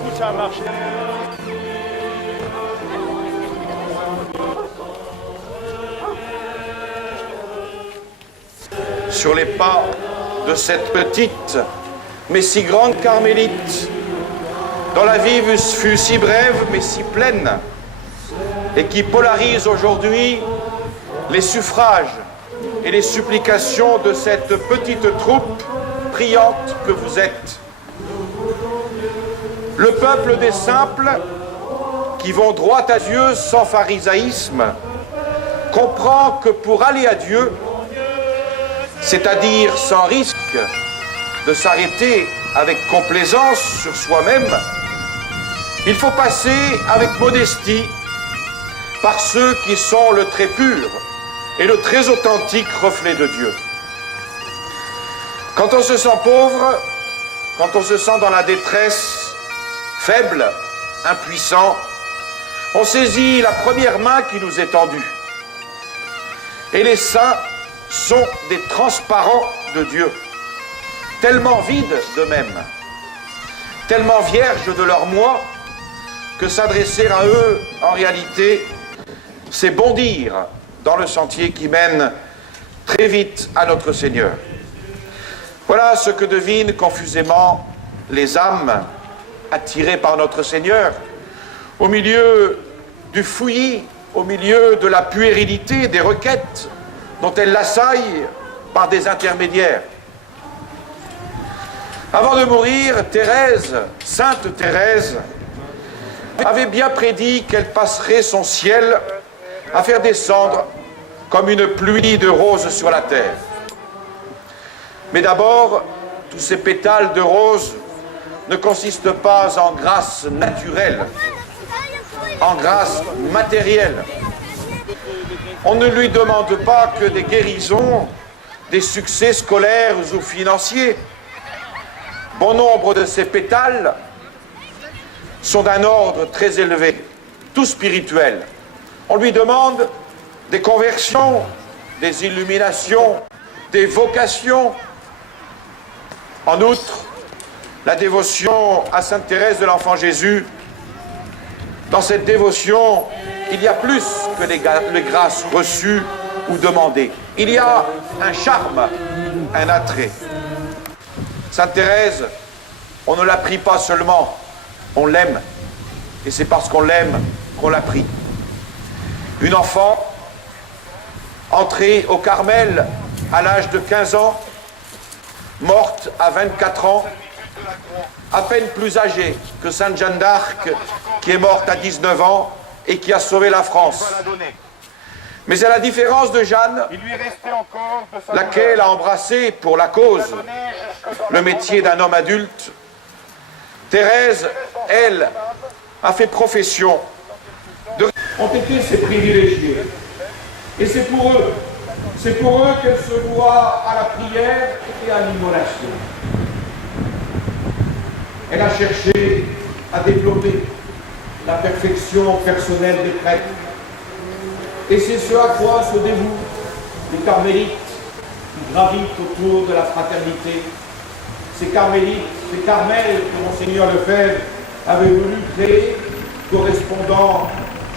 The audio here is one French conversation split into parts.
coup, ça a marché. Sur les pas de cette petite mais si grande carmélite, dont la vie fut si brève mais si pleine, et qui polarise aujourd'hui les suffrages et les supplications de cette petite troupe priante que vous êtes. Le peuple des simples, qui vont droit à Dieu sans pharisaïsme, comprend que pour aller à Dieu, c'est-à-dire sans risque de s'arrêter avec complaisance sur soi-même, il faut passer avec modestie par ceux qui sont le très pur et le très authentique reflet de Dieu. Quand on se sent pauvre, quand on se sent dans la détresse, faible, impuissant, on saisit la première main qui nous est tendue. Et les saints sont des transparents de Dieu, tellement vides d'eux-mêmes, tellement vierges de leur moi, que s'adresser à eux, en réalité, c'est bondir dans le sentier qui mène très vite à notre Seigneur. Voilà ce que devinent confusément les âmes attirées par notre Seigneur, au milieu du fouillis, au milieu de la puérilité des requêtes dont elles l'assaillent par des intermédiaires. Avant de mourir, Thérèse, sainte Thérèse, avait bien prédit qu'elle passerait son ciel à faire descendre comme une pluie de roses sur la terre. Mais d'abord, tous ces pétales de roses ne consistent pas en grâce naturelle, en grâce matérielle. On ne lui demande pas que des guérisons, des succès scolaires ou financiers. Bon nombre de ces pétales sont d'un ordre très élevé, tout spirituel. On lui demande des conversions, des illuminations, des vocations. En outre, la dévotion à Sainte Thérèse de l'Enfant Jésus, dans cette dévotion, il y a plus que les grâces reçues ou demandées. Il y a un charme, un attrait. Sainte Thérèse, on ne la prie pas seulement, on l'aime. Et c'est parce qu'on l'aime qu'on la prie. Une enfant, entrée au Carmel à l'âge de 15 ans, morte à 24 ans, à peine plus âgée que Sainte Jeanne d'Arc, qui est morte à 19 ans et qui a sauvé la France. Mais à la différence de Jeanne, laquelle a embrassé pour la cause le métier d'un homme adulte, Thérèse, elle, a fait profession de... ont été ses privilégiés. Et c'est pour eux qu'elle se voit à la prière et à l'immolation. Elle a cherché à développer la perfection personnelle des prêtres. Et c'est ce à quoi se dévouent les carmélites qui gravitent autour de la fraternité. Ces carmélites, ces carmels que Monseigneur Lefebvre avait voulu créer, correspondant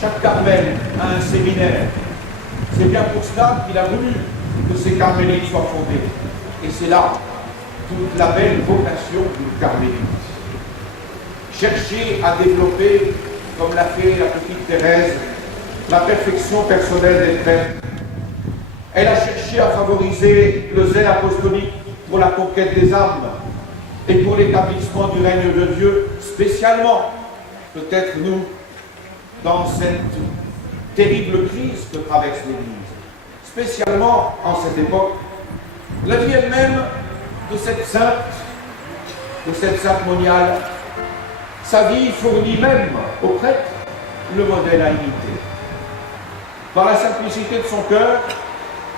chaque carmel à un séminaire. C'est bien pour cela qu'il a voulu que ces carmélites soient fondés. Et c'est là toute la belle vocation d'une carmélite. Chercher à développer, comme l'a fait la petite Thérèse, la perfection personnelle des prêtres. Elle a cherché à favoriser le zèle apostolique pour la conquête des âmes et pour l'établissement du règne de Dieu, spécialement, peut-être nous, dans cette terrible crise que traverse l'Église, spécialement en cette époque. La vie elle-même de cette sainte moniale, sa vie fournit même aux prêtres le modèle à imiter. Par la simplicité de son cœur,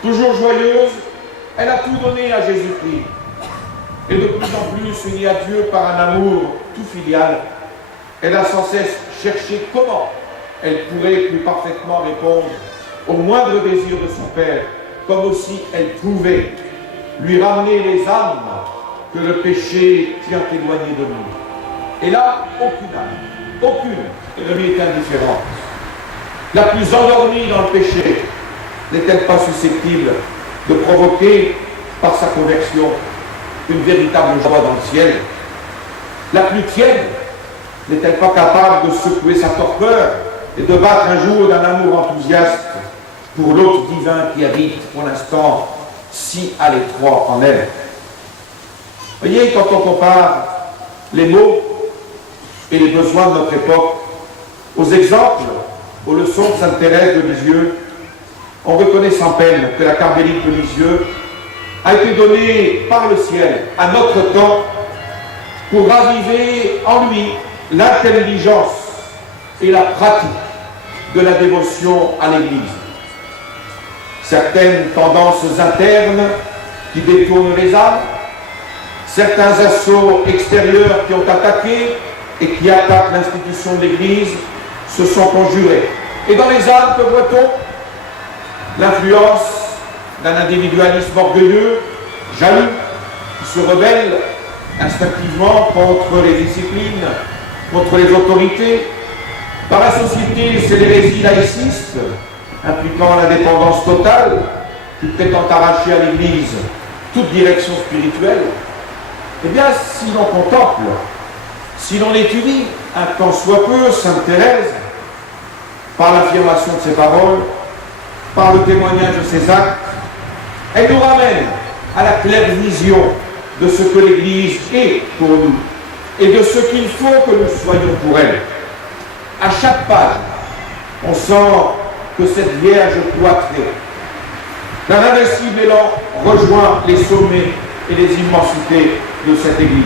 toujours joyeuse, elle a tout donné à Jésus-Christ. Et de plus en plus unie à Dieu par un amour tout filial, elle a sans cesse cherché comment elle pourrait plus parfaitement répondre aux moindres désirs de son Père, comme aussi elle pouvait lui ramener les âmes que le péché tient éloignées de nous. Et là, aucune âme, aucune ne lui est indifférente. La plus endormie dans le péché n'est-elle pas susceptible de provoquer, par sa conversion, une véritable joie dans le ciel? La plus tiède n'est-elle pas capable de secouer sa torpeur et de battre un jour d'un amour enthousiaste pour l'hôte divin qui habite pour l'instant si à l'étroit en elle? Voyez, quand on compare les mots et les besoins de notre époque aux exemples, aux leçons de Sainte Thérèse de Lisieux, on reconnaît sans peine que la Carmélite de Lisieux a été donnée par le ciel à notre temps pour raviver en lui l'intelligence et la pratique de la dévotion à l'Église. Certaines tendances internes qui détournent les âmes, certains assauts extérieurs qui ont attaqué et qui attaquent l'institution de l'Église se sont conjurés. Et dans les âmes, que voit-on? L'influence d'un individualisme orgueilleux, jaloux, qui se rebelle instinctivement contre les disciplines, contre les autorités. Dans la société, c'est l'hérésie laïciste, impliquant l'indépendance totale, qui prétend arracher à l'Église toute direction spirituelle. Eh bien, si l'on contemple, si l'on étudie un tant soit peu Sainte Thérèse, par l'affirmation de ses paroles, par le témoignage de ses actes, elle nous ramène à la claire vision de ce que l'Église est pour nous et de ce qu'il faut que nous soyons pour elle. À chaque page, on sent que cette Vierge cloîtrée, d'un invincible élan, rejoint les sommets et les immensités de cette Église.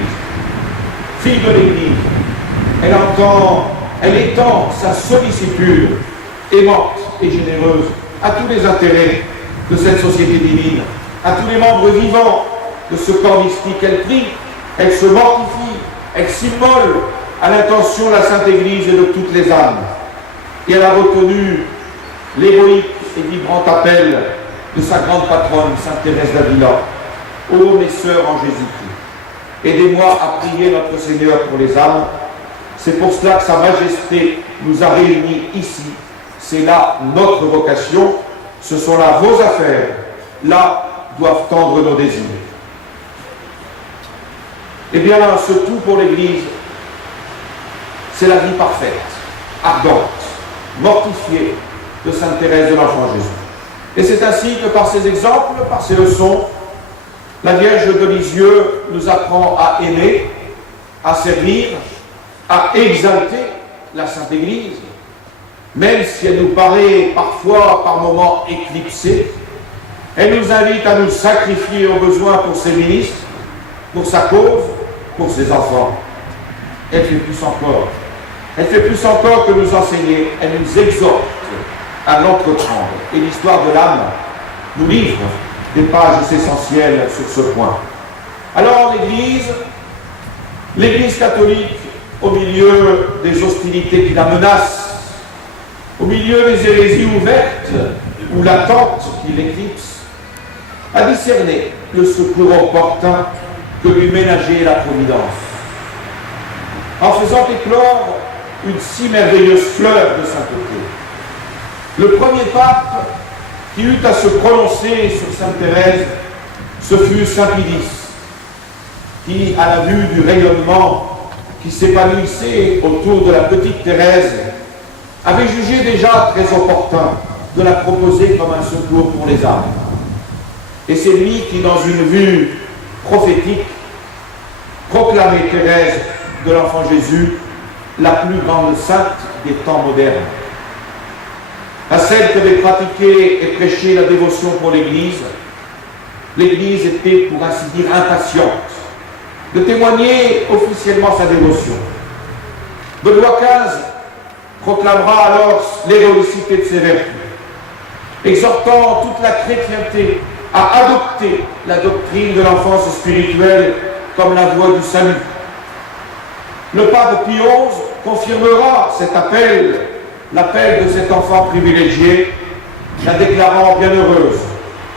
Fille de l'Église, elle étend sa sollicitude aimante et généreuse à tous les intérêts de cette société divine, à tous les membres vivants de ce corps mystique. Elle prie, elle se mortifie, elle s'immole à l'intention de la Sainte Église et de toutes les âmes. Et elle a retenu l'héroïque et vibrant appel de sa grande patronne, Sainte Thérèse d'Avila. Ô mes sœurs en Jésus-Christ, aidez-moi à prier notre Seigneur pour les âmes. C'est pour cela que Sa Majesté nous a réunis ici. C'est là notre vocation. Ce sont là vos affaires. Là doivent tendre nos désirs. Eh bien, ce tout pour l'Église, c'est la vie parfaite, ardente, mortifiée de Sainte Thérèse de l'Enfant Jésus. Et c'est ainsi que par ces exemples, par ces leçons, la Vierge de Lisieux nous apprend à aimer, à servir, à exalter la Sainte Église, même si elle nous paraît parfois, par moments, éclipsée. Elle nous invite à nous sacrifier au besoin pour ses ministres, pour sa cause, pour ses enfants. Elle fait plus encore. Elle fait plus encore que nous enseigner. Elle nous exhorte à l'entreprendre. Et l'histoire de l'âme nous livre des pages essentielles sur ce point. Alors l'Église catholique, au milieu des hostilités qui la menacent, au milieu des hérésies ouvertes ou latentes qui l'éclipsent, a discerné le secours opportun que lui ménageait la Providence, en faisant éclore une si merveilleuse fleur de sainteté. Le premier pape qui eut à se prononcer sur Sainte Thérèse, ce fut Saint Pidis, qui, à la vue du rayonnement qui s'épanouissait autour de la petite Thérèse, avait jugé déjà très opportun de la proposer comme un secours pour les âmes. Et c'est lui qui, dans une vue prophétique, proclamait Thérèse de l'Enfant Jésus la plus grande sainte des temps modernes. À celle qui avait pratiqué et prêché la dévotion pour l'Église, l'Église était, pour ainsi dire, impatiente de témoigner officiellement sa dévotion. Benoît XV proclamera alors l'héroïcité de ses vertus, exhortant toute la chrétienté à adopter la doctrine de l'enfance spirituelle comme la voie du salut. Le pape Pie XI confirmera cet appel, l'appel de cet enfant privilégié, la déclarant bienheureuse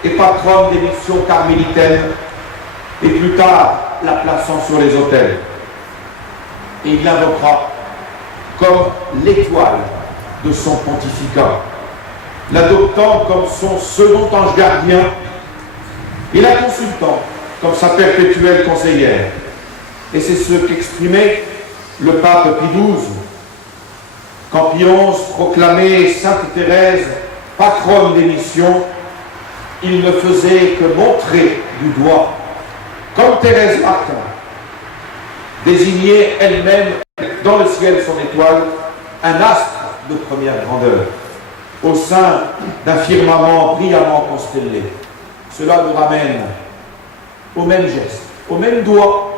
et patronne des missions carmélitaines, et plus tard la plaçant sur les autels. et il l'invoquera comme l'étoile de son pontificat, l'adoptant comme son second ange gardien et la consultant comme sa perpétuelle conseillère. Et c'est ce qu'exprimait le pape Pie XII. Quand Pie XI proclamait Sainte Thérèse patronne des missions, il ne faisait que montrer du doigt, comme Thérèse Martin, désignait elle-même dans le ciel son étoile, un astre de première grandeur, au sein d'un firmament brillamment constellé. Cela nous ramène au même geste, au même doigt,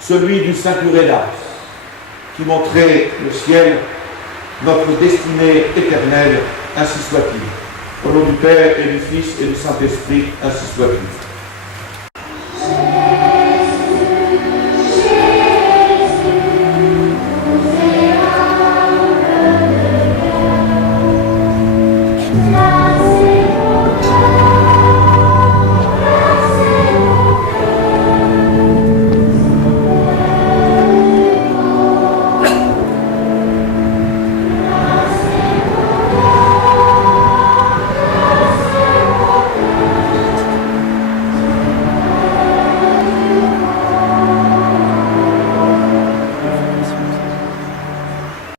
celui du Saint curé d'Ars, qui montrait le ciel, notre destinée éternelle, ainsi soit-il. Au nom du Père et du Fils et du Saint-Esprit, ainsi soit-il.